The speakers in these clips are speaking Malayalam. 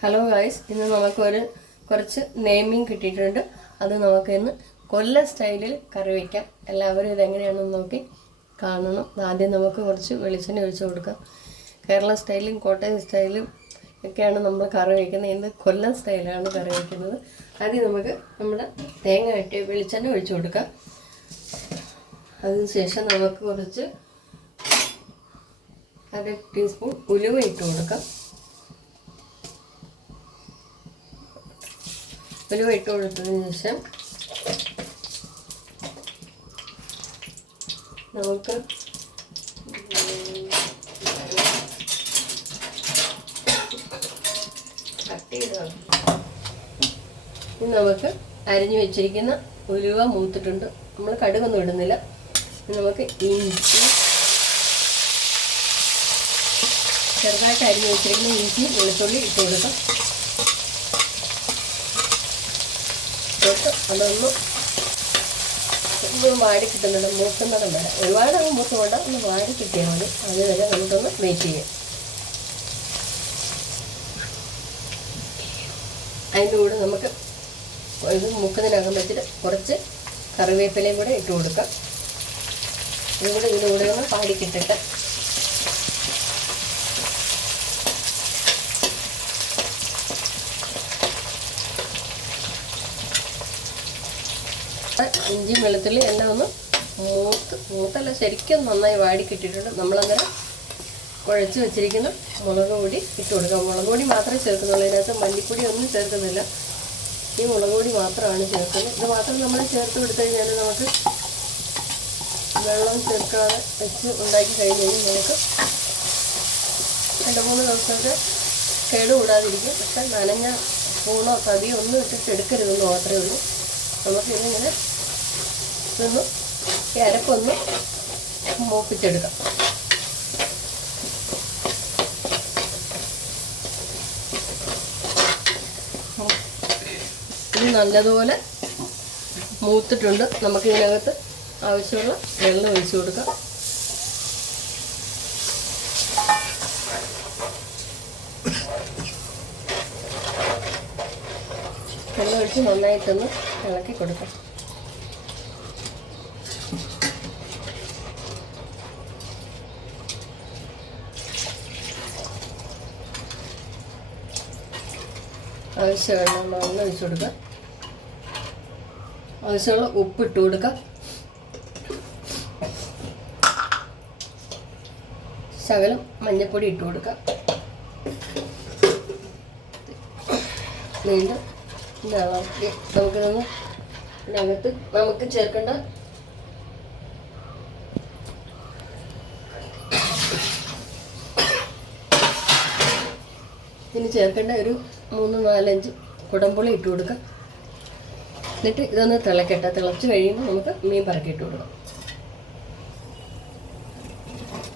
ഹലോ ഗായ്സ്, ഇന്ന് കുറച്ച് നെയ്മീൻ കിട്ടിയിട്ടുണ്ട്. അത് നമുക്ക് ഇന്ന് കൊല്ലം സ്റ്റൈലിൽ കറി വയ്ക്കാം. എല്ലാവരും ഇതെങ്ങനെയാണെന്ന് നോക്കി കാണണം. ആദ്യം നമുക്ക് കുറച്ച് വെളിച്ചെണ്ണ ഒഴിച്ച് കൊടുക്കാം. കേരള സ്റ്റൈലും കോട്ടയം സ്റ്റൈലും ഒക്കെയാണ് നമ്മൾ കറി വയ്ക്കുന്നത്. ഇന്ന് കൊല്ലം സ്റ്റൈലാണ് കറി വയ്ക്കുന്നത്. ആദ്യം നമുക്ക് നമ്മുടെ തേങ്ങ വെട്ടി വെളിച്ചെണ്ണ ഒഴിച്ച് കൊടുക്കാം. അതിനുശേഷം നമുക്ക് കുറച്ച് 1/2 ടീസ്പൂൺ ഉലുവ ഇട്ട് കൊടുക്കാം. ഉലുവ ഇട്ട് കൊടുത്തതിന് ശേഷം നമുക്ക് നമുക്ക് അരിഞ്ഞു വെച്ചിരിക്കുന്ന ഉലുവ മൂത്തിട്ടുണ്ട്. നമ്മൾ കടുകൊന്നും ഇടുന്നില്ല. നമുക്ക് ഇഞ്ചി, ചെറുതായിട്ട് അരിഞ്ഞു വെച്ചിരിക്കുന്ന ഇഞ്ചി വെളുത്തുള്ളി ഇട്ട് കൊടുക്കാം. അതൊന്ന് വാടി കിട്ടുന്നുണ്ട്. മൂക്കുന്നതും വരെ ഒരുപാട് അങ്ങ് മൂത്തുകൊണ്ട് ഒന്ന് വാടി കിട്ടിയാൽ മതി. അതുവരെ നമുക്കൊന്ന് വെയിറ്റ് ചെയ്യാം. അതിൻ്റെ കൂടെ നമുക്ക് ഇത് മുക്കുന്നതിനകം വെച്ചിട്ട് കുറച്ച് കറിവേപ്പിലയും കൂടെ ഇട്ട് കൊടുക്കാം. ഇതിലൂടെ ഒന്ന് പാടിക്കിട്ടിട്ട് ഇഞ്ചി വെളുത്തുള്ളി എല്ലാം ഒന്ന് മൂത്തല്ല ശരിക്കും നന്നായി വാടി കിട്ടിയിട്ടുണ്ട്. നമ്മളങ്ങനെ കുഴച്ച് വെച്ചിരിക്കുന്ന മുളക് പൊടി ഇട്ട് കൊടുക്കാം. മുളക് പൊടി മാത്രമേ ചേർക്കുന്നുള്ളൂ. ഇതിനകത്ത് മല്ലിപ്പൊടി ഒന്നും ചേർക്കുന്നില്ല. ഈ മുളക് പൊടി മാത്രമാണ് ചേർക്കുന്നത്. ഇത് മാത്രം നമ്മൾ ചേർത്ത് കൊടുത്തു കഴിഞ്ഞാൽ നമുക്ക് വെള്ളം ചേർക്കാതെ വെച്ച് ഉണ്ടാക്കി കഴിഞ്ഞ് കഴിഞ്ഞാൽ നമുക്ക് 2-3 ദിവസമൊക്കെ കേടുകൂടാതിരിക്കും. പക്ഷെ നനഞ്ഞ സ്പൂണോ തവിയോ ഒന്നും ഇട്ടിട്ട് എടുക്കരുതെന്ന് മാത്രമേ ഉള്ളൂ. നമുക്ക് ഇതിങ്ങനെ ഇതൊന്ന് അരപ്പൊന്ന് മൂപ്പിച്ചെടുക്കാം. ഇത് നല്ലതുപോലെ മൂത്തിട്ടുണ്ട്. നമുക്ക് ഇതിനകത്ത് ആവശ്യമുള്ള വെള്ളം ഒഴിച്ചു കൊടുക്കാം. വെള്ളം ഒഴിച്ച് നന്നായിട്ടൊന്ന് ഇളക്കി കൊടുക്കാം. ആവശ്യമുള്ള വെള്ളം ഒഴിച്ചു കൊടുക്കാം. ആവശ്യമുള്ള ഉപ്പിട്ട് കൊടുക്കാം. ശകലം മഞ്ഞൾപ്പൊടി ഇട്ട് കൊടുക്കാം. വീണ്ടും നമുക്കിതൊന്ന് ഇതിനകത്ത് നമുക്ക് ചേർക്കേണ്ട ഒരു 3-4-5 കുടംപുളി ഇട്ട് കൊടുക്കാം. എന്നിട്ട് ഇതൊന്ന് തിളക്കട്ടെ. തിളച്ച് കഴിയുമ്പോൾ നമുക്ക് മീൻ പറക്കിയിട്ട് കൊടുക്കാം.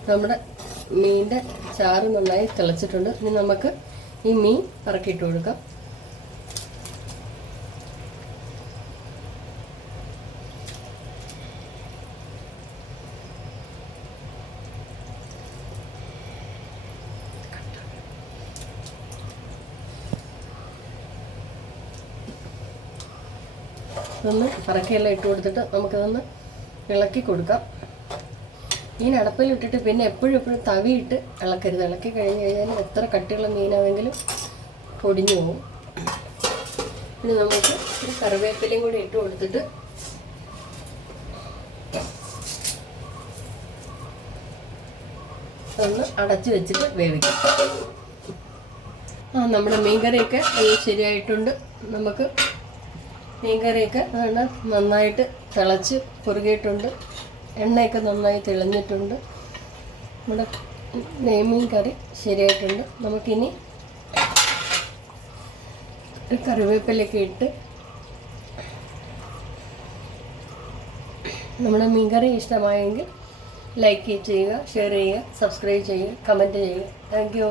നമ്മുടെ മീനിൻ്റെ ചാറ് നന്നായി തിളച്ചിട്ടുണ്ട്. ഇനി നമുക്ക് ഈ മീൻ പറക്കിയിട്ട് കൊടുക്കാം. ഇതൊന്ന് പറക്കയെല്ലാം ഇട്ട് കൊടുത്തിട്ട് നമുക്കിതൊന്ന് ഇളക്കി കൊടുക്കാം. മീൻ അടപ്പിലിട്ടിട്ട് പിന്നെ എപ്പോഴും തവിയിട്ട് ഇളക്കരുത്. ഇളക്കി കഴിഞ്ഞ് കഴിഞ്ഞാൽ എത്ര കട്ടിയുള്ള മീനാണെങ്കിലും പൊടിഞ്ഞു പോകും. പിന്നെ നമുക്ക് ഒരു കറിവേപ്പിലയും കൂടി ഇട്ട് കൊടുത്തിട്ട് ഒന്ന് അടച്ച് വെച്ചിട്ട് വേവിക്കാം. നമ്മുടെ മീൻകറിയൊക്കെ ശരിയായിട്ടുണ്ട്. നമുക്ക് മീൻകറിയൊക്കെ നന്നായിട്ട് തിളച്ച് കുറുകിയിട്ടുണ്ട്. എണ്ണയൊക്കെ നന്നായി തെളിഞ്ഞിട്ടുണ്ട്. നമ്മുടെ നെയ്മീൻ കറി ശരിയായിട്ടുണ്ട്. നമുക്കിനി കറിവേപ്പിലൊക്കെ ഇട്ട് നമ്മുടെ മീൻകറി ഇഷ്ടമായെങ്കിൽ ലൈക്ക് ചെയ്യുക, ഷെയർ ചെയ്യുക, സബ്സ്ക്രൈബ് ചെയ്യുക, കമൻറ്റ് ചെയ്യുക. Thank you.